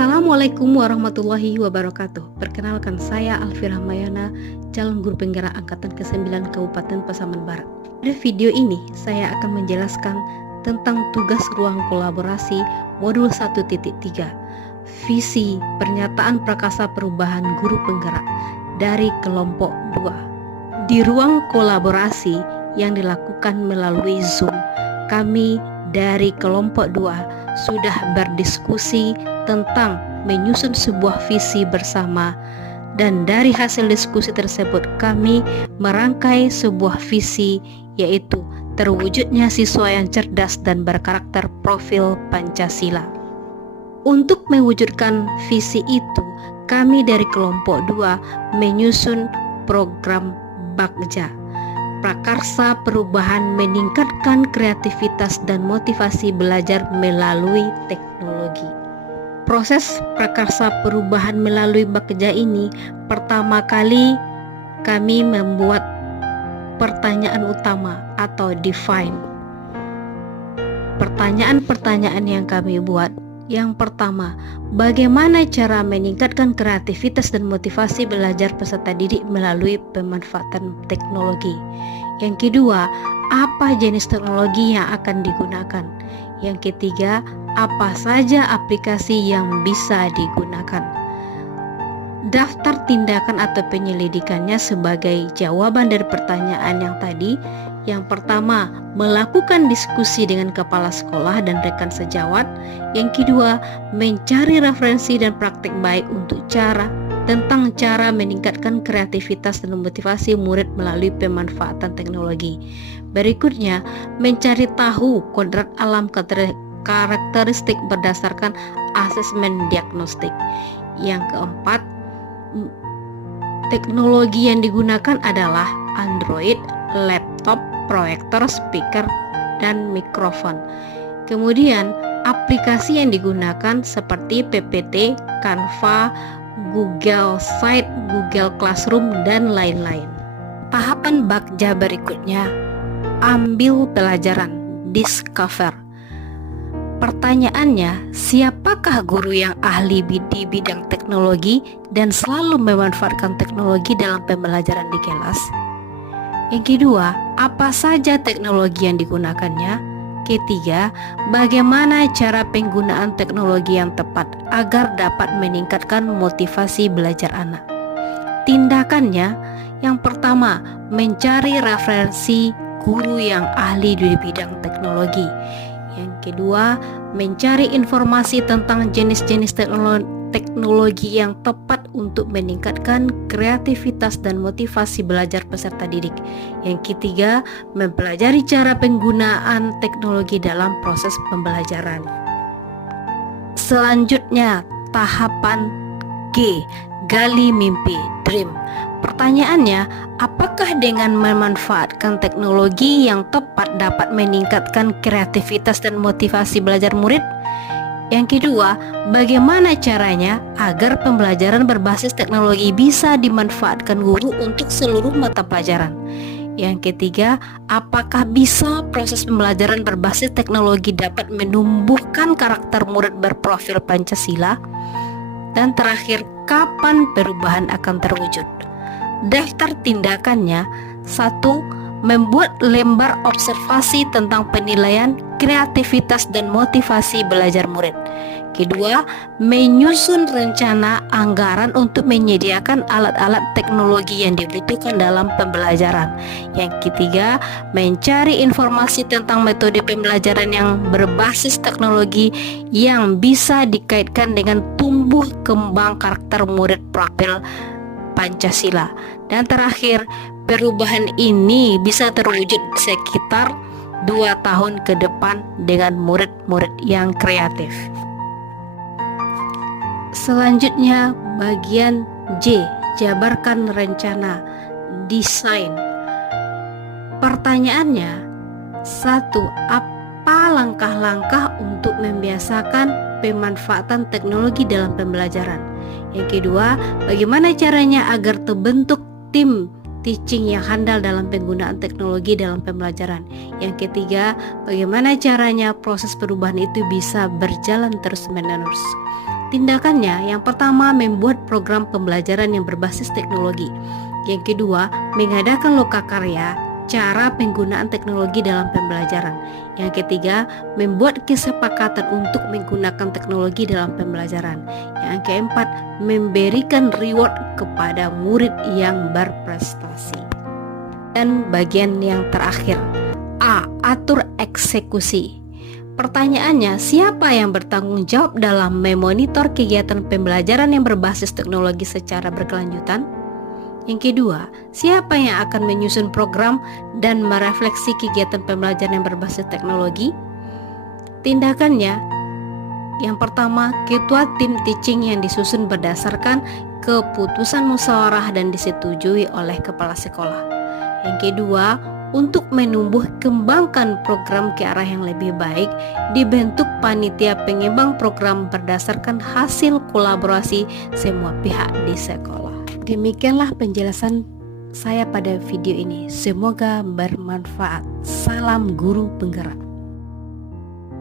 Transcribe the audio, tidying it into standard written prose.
Assalamualaikum warahmatullahi wabarakatuh. Perkenalkan, saya Alfi Rahmayana, calon guru penggerak angkatan ke-9 Kabupaten Pasaman Barat. Pada video ini, saya akan menjelaskan tentang tugas ruang kolaborasi modul 1.3, visi pernyataan prakasa perubahan guru penggerak dari kelompok 2. Di ruang kolaborasi yang dilakukan melalui Zoom, kami dari kelompok 2 sudah berdiskusi tentang menyusun sebuah visi bersama, dan dari hasil diskusi tersebut kami merangkai sebuah visi, yaitu terwujudnya siswa yang cerdas dan berkarakter profil Pancasila. Untuk mewujudkan visi itu, kami dari kelompok 2 menyusun program Bagja, prakarsa perubahan meningkatkan kreativitas dan motivasi belajar melalui teknologi. Proses prakarsa perubahan melalui Bagja ini, pertama kali kami membuat pertanyaan utama atau define. Pertanyaan-pertanyaan yang kami buat, yang pertama, bagaimana cara meningkatkan kreativitas dan motivasi belajar peserta didik melalui pemanfaatan teknologi? Yang kedua, apa jenis teknologi yang akan digunakan? Yang ketiga, apa saja aplikasi yang bisa digunakan? Daftar tindakan atau penyelidikannya sebagai jawaban dari pertanyaan yang tadi. Yang pertama, melakukan diskusi dengan kepala sekolah dan rekan sejawat. Yang kedua, mencari referensi dan praktik baik untuk tentang cara meningkatkan kreativitas dan motivasi murid melalui pemanfaatan teknologi. Berikutnya, mencari tahu kodrat alam karakteristik berdasarkan asesmen diagnostik. Yang keempat, teknologi yang digunakan adalah Android, laptop, proyektor, speaker, dan mikrofon. Kemudian aplikasi yang digunakan seperti PPT, Canva, Google Site, Google Classroom, dan lain-lain. Tahapan Bagja berikutnya, ambil pelajaran, discover. Pertanyaannya, siapakah guru yang ahli di bidang teknologi dan selalu memanfaatkan teknologi dalam pembelajaran di kelas? Yang kedua, apa saja teknologi yang digunakannya? Ketiga, bagaimana cara penggunaan teknologi yang tepat agar dapat meningkatkan motivasi belajar anak? Tindakannya, yang pertama, mencari referensi guru yang ahli di bidang teknologi. Yang kedua, mencari informasi tentang jenis-jenis teknologi yang tepat untuk meningkatkan kreativitas dan motivasi belajar peserta didik. Yang ketiga, mempelajari cara penggunaan teknologi dalam proses pembelajaran. Selanjutnya, tahapan G, gali mimpi, dream. Pertanyaannya, apakah dengan memanfaatkan teknologi yang tepat dapat meningkatkan kreativitas dan motivasi belajar murid? Yang kedua, bagaimana caranya agar pembelajaran berbasis teknologi bisa dimanfaatkan guru untuk seluruh mata pelajaran? Yang ketiga, apakah bisa proses pembelajaran berbasis teknologi dapat menumbuhkan karakter murid berprofil Pancasila? Dan terakhir, kapan perubahan akan terwujud? Daftar tindakannya, 1. Membuat lembar observasi tentang penilaian kreativitas dan motivasi belajar murid. Kedua, menyusun rencana anggaran untuk menyediakan alat-alat teknologi yang dibutuhkan dalam pembelajaran. Yang ketiga, mencari informasi tentang metode pembelajaran yang berbasis teknologi yang bisa dikaitkan dengan tumbuh kembang karakter murid profil Pancasila. Dan terakhir, perubahan ini bisa terwujud sekitar 2 tahun ke depan dengan murid-murid yang kreatif. Selanjutnya, bagian J, jabarkan rencana, desain. Pertanyaannya, 1. Apa langkah-langkah untuk membiasakan pemanfaatan teknologi dalam pembelajaran? Yang kedua, bagaimana caranya agar terbentuk tim teaching yang handal dalam penggunaan teknologi dalam pembelajaran? Yang ketiga, bagaimana caranya proses perubahan itu bisa berjalan terus-menerus? Tindakannya yang pertama membuat program pembelajaran yang berbasis teknologi. Yang kedua, mengadakan lokakarya cara penggunaan teknologi dalam pembelajaran. Yang ketiga, membuat kesepakatan untuk menggunakan teknologi dalam pembelajaran. Yang keempat, memberikan reward kepada murid yang berprestasi. Dan bagian yang terakhir, A. Atur eksekusi. Pertanyaannya, siapa yang bertanggung jawab dalam memonitor kegiatan pembelajaran yang berbasis teknologi secara berkelanjutan? Yang kedua, siapa yang akan menyusun program dan merefleksi kegiatan pembelajaran yang berbasis teknologi? Tindakannya, yang pertama, ketua tim teaching yang disusun berdasarkan keputusan musyawarah dan disetujui oleh kepala sekolah. Yang kedua, untuk menumbuh kembangkan program ke arah yang lebih baik, dibentuk panitia pengembang program berdasarkan hasil kolaborasi semua pihak di sekolah. Demikianlah penjelasan saya pada video ini. Semoga bermanfaat. Salam guru penggerak.